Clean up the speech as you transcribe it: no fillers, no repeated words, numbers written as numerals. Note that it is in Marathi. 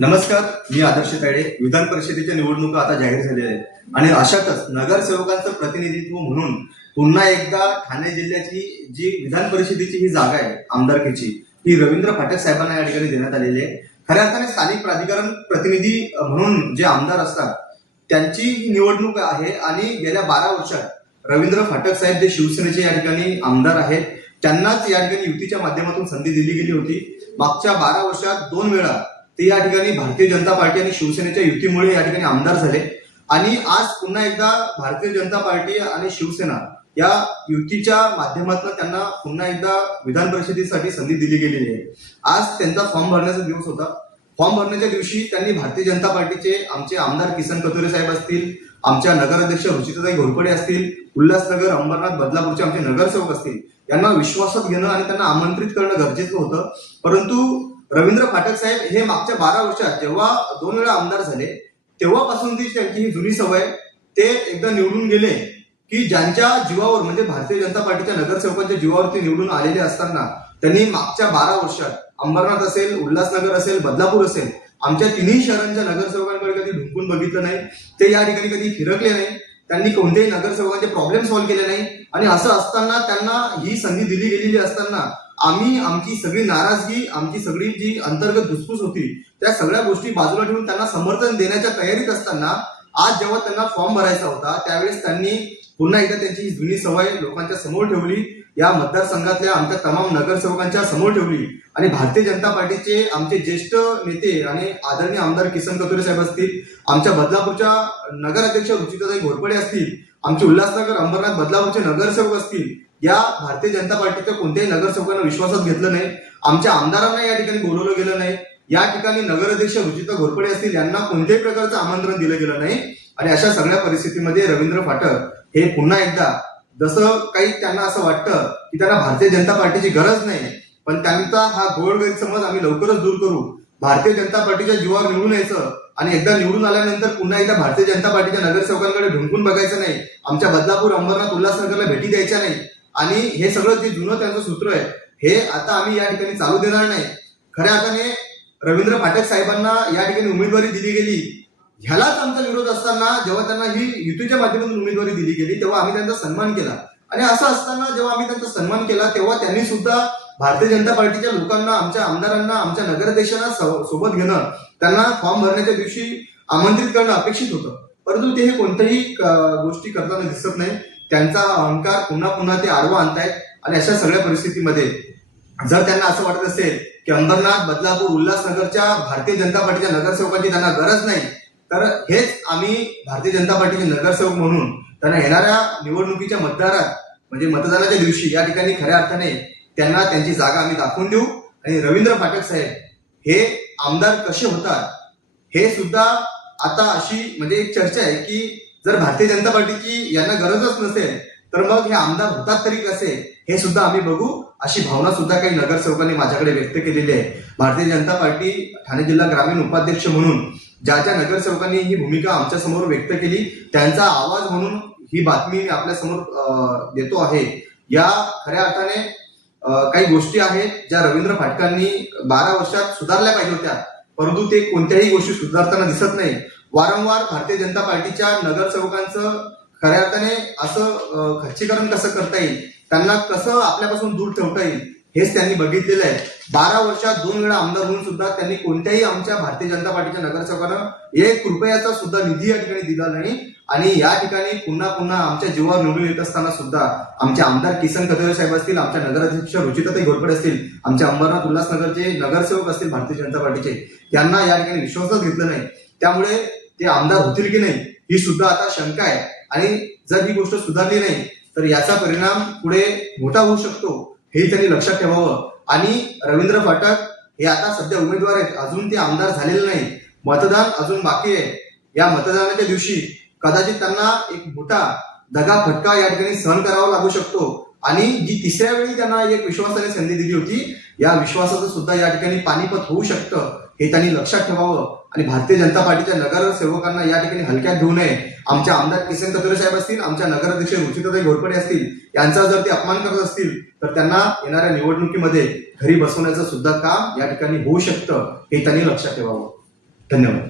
नमस्कार, मी आदर्श तायडे. विधान परिषदेच्या निवडणुका आता जाहीर झालेल्या आहेत आणि अशातच नगरसेवकांचं प्रतिनिधित्व म्हणून पुन्हा एकदा ठाणे जिल्ह्याची जी विधान परिषदेची ही जागा आहे आमदारकीची, ही रवींद्र फाटक साहेबांना या ठिकाणी देण्यात आलेली आहे. खऱ्या अर्थाने स्थानिक प्राधिकरण प्रतिनिधी म्हणून जे आमदार असतात त्यांची निवडणूक आहे आणि गेल्या 12 वर्षात रवींद्र फाटक साहेब जे शिवसेनेचे या ठिकाणी आमदार आहेत त्यांनाच या ठिकाणी युतीच्या माध्यमातून संधी दिली गेली होती. मागच्या 12 वर्षात 2 वेळा ते या ठिकाणी भारतीय जनता पार्टी आणि शिवसेनेच्या युतीमुळे या ठिकाणी आमदार झाले आणि आज पुन्हा एकदा भारतीय जनता पार्टी आणि शिवसेना या युतीच्या माध्यमातून त्यांना पुन्हा एकदा विधान परिषदेसाठी संधी दिली गेलेली आहे. आज त्यांचा फॉर्म भरण्याचा दिवस होता. फॉर्म भरण्याच्या दिवशी त्यांनी भारतीय जनता पार्टीचे आमचे आमदार किसन कथोरे साहेब असतील, आमच्या नगराध्यक्ष रुचिताताई घोरपडे असतील, उल्हासनगर अंबरनाथ बदलापूरचे आमचे नगरसेवक असतील, यांना विश्वासात घेणं आणि त्यांना आमंत्रित करणं गरजेचं होतं. परंतु रवींद्र फाटक साहेब हे मागच्या 12 वर्षात जेव्हा 2 वेळा आमदार झाले तेव्हापासून त्यांची ही जुनी सवय, ते एकदा निवडून गेले की ज्यांच्या जीवावर म्हणजे भारतीय जनता पार्टीच्या नगरसेवकांच्या जीवावर ते निवडून आलेले असताना त्यांनी मागच्या 12 वर्षात अंबरनाथ असेल, उल्हासनगर असेल, बदलापूर असेल, आमच्या तिन्ही शहरांच्या नगरसेवकांकडे कधी ढुंकून बघितलं नाही. ते या ठिकाणी कधी फिरकले नाही. त्यांनी कोणत्याही नगरसेवकांचे प्रॉब्लेम सॉल्व्ह केले नाही आणि असं असताना त्यांना ही संधी दिली गेलेली असताना आम्ही आमची सगळी नाराजगी, आमची सगळी जी अंतर्गत धुसफूस होती त्या सगळ्या गोष्टी बाजूला ठेवून त्यांना समर्थन देण्याच्या तयारीत असताना आज जेव्हा त्यांना फॉर्म भरायचा होता त्यावेळेस त्यांनी पुन्हा एकदा त्यांची ही जुनी सवय लोकांच्या समोर ठेवली, या मतदारसंघातल्या आमच्या तमाम नगरसेवकांच्या समोर ठेवली आणि भारतीय जनता पार्टीचे आमचे ज्येष्ठ नेते आणि आदरणीय आमदार किसन कथोरे साहेब असतील, आमच्या बदलापूरच्या नगराध्यक्ष रुचिताताई घोरपडे असतील, आमचे उल्हासनगर अंबरनाथ बदलापूरचे नगरसेवक असतील, या भारतीय जनता पार्टीच्या कोणत्याही नगरसेवकांना विश्वासात घेतलं नाही. आमच्या आमदारांना या ठिकाणी बोलवलं गेलं नाही. या ठिकाणी नगराध्यक्ष रुचिता घोरपडे असतील यांना कोणत्याही प्रकारचं आमंत्रण दिलं गेलं नाही आणि अशा सगळ्या परिस्थितीमध्ये रवींद्र फाटक हे पुन्हा एकदा जसं काही त्यांना असं वाटतं की त्यांना भारतीय जनता पार्टीची गरज नाही, पण त्यांचा हा घोळ गैरसमज आम्ही लवकरच दूर करू. भारतीय जनता पार्टीच्या जीवावर निवडून यायचं आणि एकदा निवडून आल्यानंतर पुन्हा एकदा भारतीय जनता पार्टीच्या नगरसेवकांकडे ढुंकून बघायचं नाही, आमच्या बदलापूर अंबरनाथ उल्हासनगरला भेटी द्यायच्या नाही आणि हे सगळं जे जुनं त्यांचं सूत्र आहे हे आता आम्ही या ठिकाणी चालू देणार नाही. खऱ्या अर्थाने रवींद्र फाटक साहेबांना या ठिकाणी उमेदवारी दिली गेली, ह्यालाच आमचा विरोध असताना जेव्हा त्यांना ही युतीच्या माध्यमातून उमेदवारी दिली गेली तेव्हा आम्ही त्यांचा सन्मान केला आणि असं असताना जेव्हा आम्ही त्यांचा सन्मान केला तेव्हा त्यांनी सुद्धा भारतीय जनता पार्टीच्या लोकांना, आमच्या आमदारांना, आमच्या नगराध्यक्षांना सोबत घेणं, त्यांना फॉर्म भरण्याच्या दिवशी आमंत्रित करणं अपेक्षित होतं. परंतु ते हे कोणत्याही गोष्टी करताना दिसत नाही. त्यांचा अहंकार पुन्हा पुन्हा ते आडवा आणतायत आणि अशा सगळ्या परिस्थितीमध्ये जर त्यांना असं वाटत असेल की अंबरनाथ, बदलापूर, उल्हासनगरच्या भारतीय जनता पार्टीच्या नगरसेवकांची त्यांना गरज नाही, तर हेच आम्ही भारतीय जनता पार्टीचे नगरसेवक म्हणून त्यांना येणाऱ्या निवडणुकीच्या म्हणजे मतदानाच्या दिवशी या ठिकाणी खऱ्या अर्थाने त्यांना त्यांची जागा आम्ही दाखवून देऊ आणि रवींद्र फाटक साहेब हे आमदार कसे होतात हे सुद्धा आता अशी म्हणजे एक चर्चा आहे की जर भारतीय जनता पार्टीची यांना गरजच नसेल तर मग हे आमदार होतात तरी कसे हे सुद्धा आम्ही बघू, अशी भावना सुद्धा काही नगरसेवकांनी माझ्याकडे व्यक्त केलेली आहे. भारतीय जनता पार्टी ठाणे जिल्हा ग्रामीण उपाध्यक्ष म्हणून ज्या ज्या नगरसेवकांनी ही भूमिका आमच्या समोर व्यक्त केली त्यांचा आवाज म्हणून ही बातमी आपल्या समोर देतो आहे. या खऱ्या अर्थाने काही गोष्टी आहेत ज्या रवींद्र फाटकांनी 12 वर्षात सुधारल्या पाहिजे होत्या, परंतु ते कोणत्याही गोष्टी सुधारताना दिसत नाही. वारंवार भारतीय जनता पार्टीच्या नगरसेवकांचं खऱ्या अर्थाने असं खच्चीकरण कसं करता येईल, त्यांना कसं आपल्यापासून दूर ठेवता येईल हेच त्यांनी बघितलेलं आहे. 12 वर्षात 2 वेळा आमदार होऊन सुद्धा त्यांनी कोणत्याही आमच्या भारतीय जनता पार्टीच्या नगरसेवकांना 1 रुपयाचा सुद्धा निधी या ठिकाणी दिला नाही आणि या ठिकाणी पुन्हा पुन्हा आमच्या जीवावर निवडून येत असताना सुद्धा आमचे आमदार किसन कथोरे साहेब असतील, आमच्या नगराध्यक्ष रुचिताताई घोरपडे असतील, आमच्या अंबरनाथ उल्हासनगरचे नगरसेवक असतील भारतीय जनता पार्टीचे, यांना या ठिकाणी विश्वासच घेतलं नाही. त्यामुळे ते आमदार होतील की नाही ही सुद्धा आता शंका आहे आणि जर ही गोष्ट सुधारली नाही तर याचा परिणाम पुढे मोठा होऊ शकतो हे त्यांनी लक्षात ठेवावं. आणि रवींद्र फाटक हे आता सध्या उमेदवार आहेत, अजून ते आमदार झालेले नाही, मतदान अजून बाकी आहे. या मतदानाच्या दिवशी कदाचित त्यांना एक मोठा दगा फटका या ठिकाणी सहन करावा लागू शकतो आणि जी 3ऱ्या वेळी त्यांना एक विश्वासाने संधी दिली होती या विश्वासाचं सुद्धा या ठिकाणी पानिपत होऊ शकतं हे त्यांनी लक्षात ठेवावं आणि भारतीय जनता पार्टीच्या नगरसेवकांना या ठिकाणी हलक्यात घेऊ नये. आमच्या आमदार किसन कथोरे साहेब असतील, आमच्या नगराध्यक्ष रुचिताताई घोरपडे असतील, यांचा जर ते अपमान करत असतील तर त्यांना येणाऱ्या निवडणुकीमध्ये घरी बसवण्याचं सुद्धा काम या ठिकाणी होऊ शकतं हे त्यांनी लक्षात ठेवावं. धन्यवाद.